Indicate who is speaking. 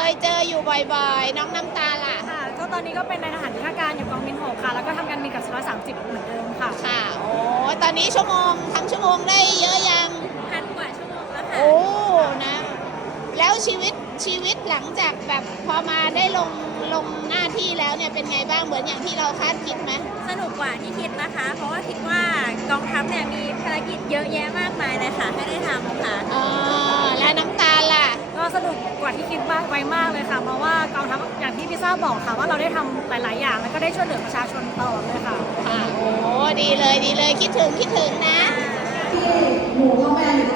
Speaker 1: ยเจออยู่บ่อยๆน้องน้ำตาลล่ะ
Speaker 2: ค่ะก็ตอนนี้ก็เป็นนายทหารยุทธการอยู่กองบิน6ค่ะแล้วก็ทำการบินกับ130เหมือนเดิมค่ะ
Speaker 1: ค่ะโอ้ตอนนี้ชั่วโมงทำชั่วโมงได้เยอะยัง
Speaker 2: 1,000 กว่าชั่วโมงแล้วค่ะ
Speaker 1: โอ้นะแล้วชีวิตหลังจากแบบพอมาได้ลงหน้าที่แล้วเนี่ยเป็นไงบ้างเหมือนอย่างที่เราคาดคิดไหม
Speaker 2: สนุกกว่าที่คิดนะคะ เพราะว่าคิดว่ากองทัพเนี่ยมีภารกิจเยอะแยะมากมายเลยค่ะให้ได้ทำค่ะ
Speaker 1: แล้วน้ำตาลล่ะ
Speaker 2: ก็สนุกกว่าที่คิดมากไว้มากเลยค่ะเพราะว่ากองทัพอย่างที่พิซซ่าบอกค่ะว่าเราได้ทำหลายๆอย่างแล้วก็ได้ช่วยเหลือประชาชนตลอดเลยค่ะ
Speaker 1: โอ้ดีเลยคิดถึงนะ